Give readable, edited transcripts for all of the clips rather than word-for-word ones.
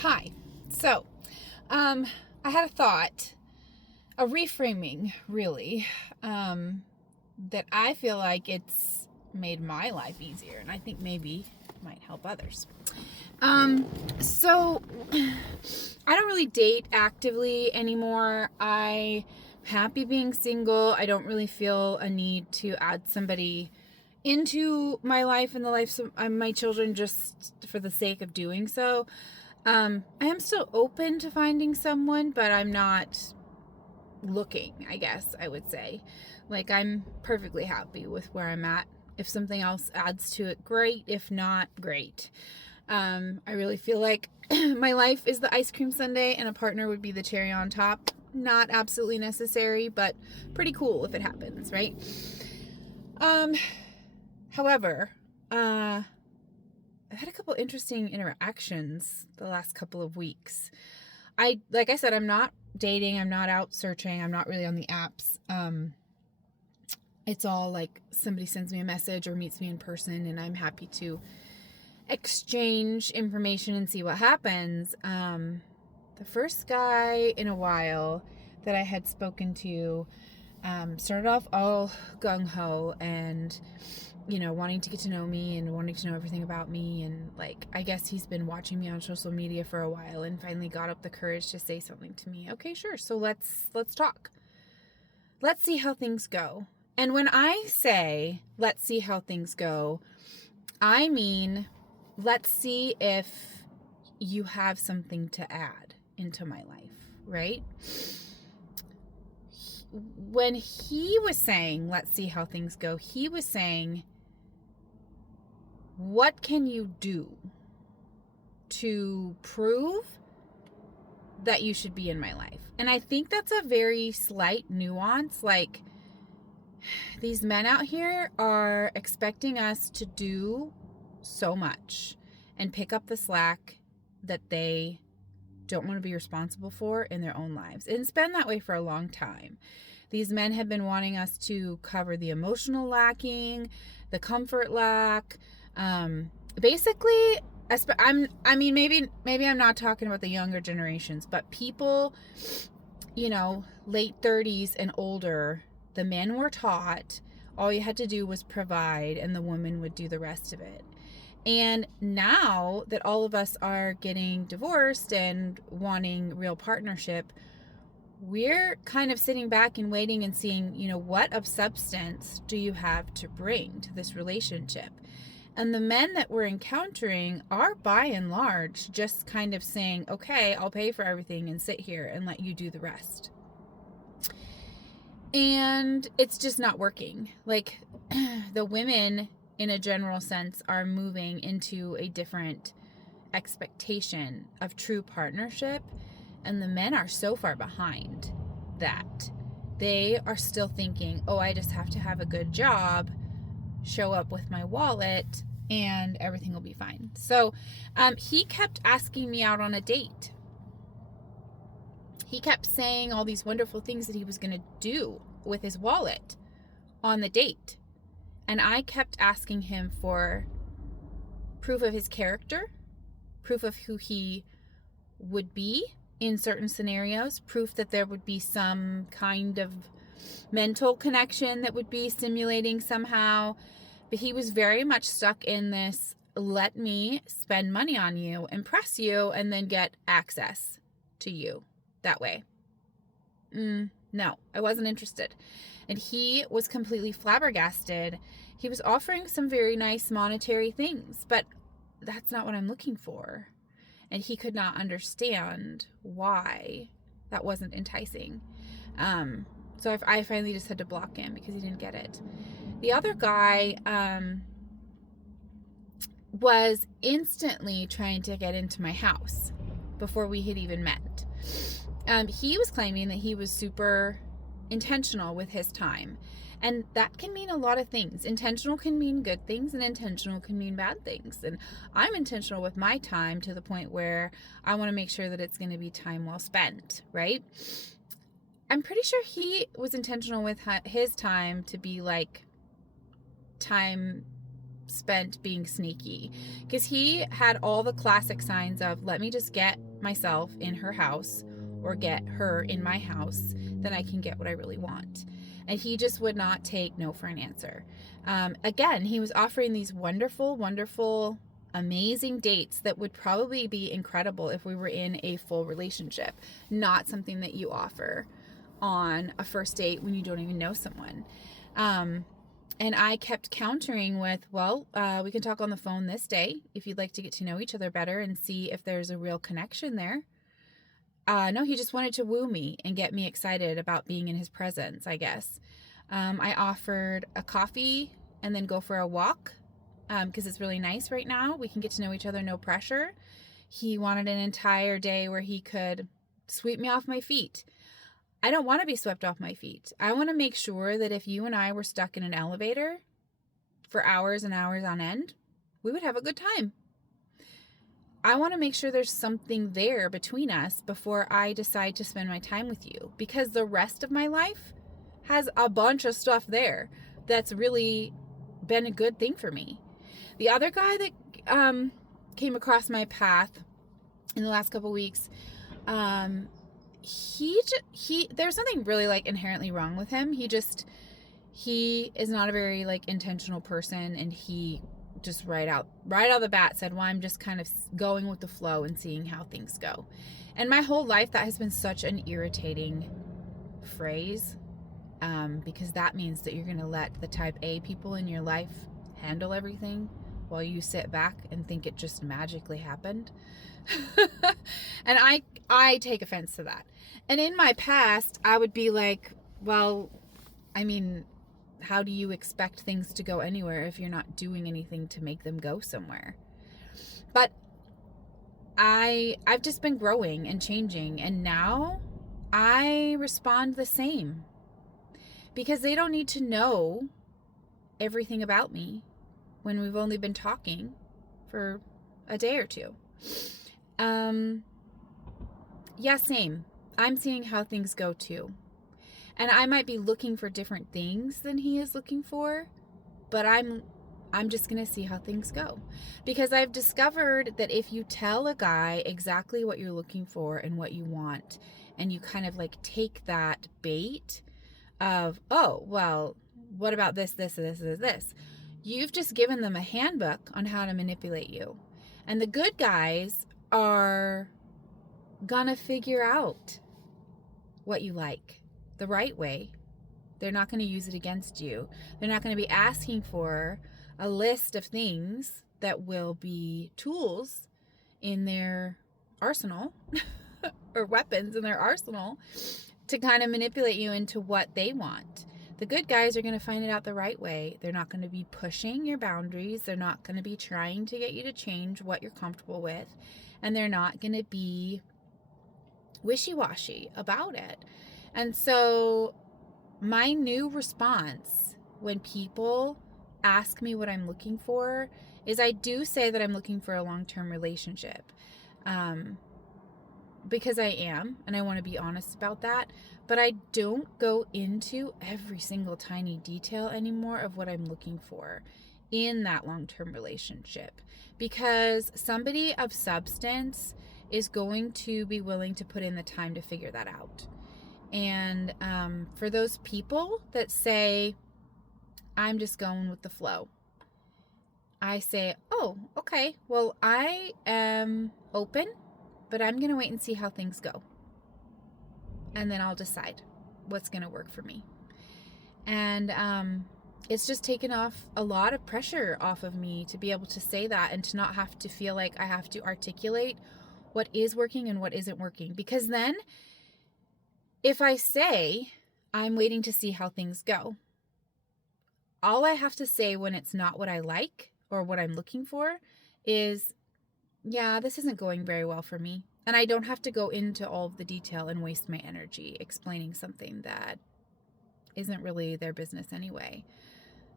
Hi. So, um, I had a thought, a reframing, really, that I feel like it's made my life easier, and I think maybe might help others. So I don't really date actively anymore. I'm happy being single. I don't really feel a need to add somebody into my life and the lives of my children just for the sake of doing so. I am still open to finding someone, but I'm not looking, I guess I would say. Like, I'm perfectly happy with where I'm at. If something else adds to it, great. If not, great. I really feel like my life is the ice cream sundae and a partner would be the cherry on top. Not absolutely necessary, but pretty cool if it happens, right? Um, However, I've had a couple interesting interactions the last couple of weeks. Like I said, I'm not dating, I'm not out searching, I'm not really on the apps. It's all like somebody sends me a message or meets me in person, and I'm happy to exchange information and see what happens. The first guy in a while that I had spoken to started off all gung ho and wanting to get to know me and wanting to know everything about me. And like, I guess he's been watching me on social media for a while and finally got up the courage to say something to me. Okay, sure. So let's talk. Let's see how things go. And when I say, let's see how things go, I mean, let's see if you have something to add into my life, right? When he was saying, let's see how things go, he was saying, what can you do to prove that you should be in my life? And I think that's a very slight nuance. Like, these men out here are expecting us to do so much and pick up the slack that they don't want to be responsible for in their own lives. And it's been that way for a long time. These men have been wanting us to cover the emotional lacking, the comfort lack. Basically, maybe I'm not talking about the younger generations, but people, late 30s and older, the men were taught all you had to do was provide and the woman would do the rest of it. And now that all of us are getting divorced and wanting real partnership, we're kind of sitting back and waiting and seeing, what of substance do you have to bring to this relationship? And the men that we're encountering are by and large just kind of saying, okay, I'll pay for everything and sit here and let you do the rest. And it's just not working. Like, the women, in a general sense, are moving into a different expectation of true partnership, and the men are so far behind that. They are still thinking, oh, I just have to have a good job, show up with my wallet, and everything will be fine. So he kept asking me out on a date. He kept saying all these wonderful things that he was going to do with his wallet on the date. And I kept asking him for proof of his character, proof of who he would be in certain scenarios, proof that there would be some kind of mental connection that would be stimulating somehow. But he was very much stuck in this, let me spend money on you, impress you, and then get access to you that way. No, I wasn't interested. And he was completely flabbergasted. He was offering some very nice monetary things, but that's not what I'm looking for. And he could not understand why that wasn't enticing. So I finally just had to block him because he didn't get it. The other guy was instantly trying to get into my house before we had even met. He was claiming that he was super intentional with his time. And that can mean a lot of things. Intentional can mean good things, and intentional can mean bad things. And I'm intentional with my time to the point where I want to make sure that it's going to be time well spent, right? I'm pretty sure he was intentional with his time to be like time spent being sneaky, because he had all the classic signs of, let me just get myself in her house or get her in my house, then I can get what I really want. And he just would not take no for an answer. Again, he was offering these wonderful, wonderful, amazing dates that would probably be incredible if we were in a full relationship, not something that you offer on a first date when you don't even know someone. And I kept countering with, well, we can talk on the phone this day if you'd like to get to know each other better and see if there's a real connection there. No, he just wanted to woo me and get me excited about being in his presence, I guess. I offered a coffee and then go for a walk because it's really nice right now. We can get to know each other, no pressure. He wanted an entire day where he could sweep me off my feet. I don't want to be swept off my feet. I want to make sure that if you and I were stuck in an elevator for hours and hours on end, we would have a good time. I want to make sure there's something there between us before I decide to spend my time with you, because the rest of my life has a bunch of stuff there that's really been a good thing for me. The other guy that came across my path in the last couple weeks, there's something really like inherently wrong with him. He is not a very like intentional person, and he just right out the bat said, well, I'm just kind of going with the flow and seeing how things go. And my whole life that has been such an irritating phrase, because that means that you're going to let the type A people in your life handle everything while you sit back and think it just magically happened. And I take offense to that. And in my past, I would be like, well, I mean, how do you expect things to go anywhere if you're not doing anything to make them go somewhere? But I've just been growing and changing, and now I respond the same, because they don't need to know everything about me when we've only been talking for a day or two. Yeah, same. I'm seeing how things go too. And I might be looking for different things than he is looking for, but I'm just going to see how things go. Because I've discovered that if you tell a guy exactly what you're looking for and what you want, and you kind of like take that bait of, oh, well, what about this, you've just given them a handbook on how to manipulate you. And the good guys are gonna figure out what you like the right way. They're not going to use it against you. They're not going to be asking for a list of things that will be tools in their arsenal or weapons in their arsenal to kind of manipulate you into what they want. The good guys are going to find it out the right way. They're not going to be pushing your boundaries. They're not going to be trying to get you to change what you're comfortable with. And they're not going to be wishy-washy about it. And so my new response when people ask me what I'm looking for is I do say that I'm looking for a long-term relationship, because I am, and I want to be honest about that. But I don't go into every single tiny detail anymore of what I'm looking for in that long-term relationship, because somebody of substance is going to be willing to put in the time to figure that out. And for those people that say, I'm just going with the flow, I say, oh, okay, well, I am open, but I'm going to wait and see how things go. And then I'll decide what's going to work for me. And it's just taken off a lot of pressure off of me to be able to say that, and to not have to feel like I have to articulate what is working and what isn't working. Because then if I say I'm waiting to see how things go, all I have to say when it's not what I like or what I'm looking for is, yeah, this isn't going very well for me. And I don't have to go into all of the detail and waste my energy explaining something that isn't really their business anyway.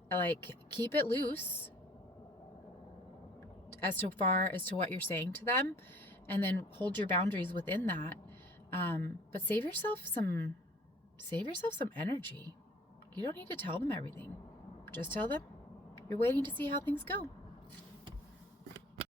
Like, keep it loose as far as to what you're saying to them, and then hold your boundaries within that. But save yourself some energy. You don't need to tell them everything. Just tell them, you're waiting to see how things go.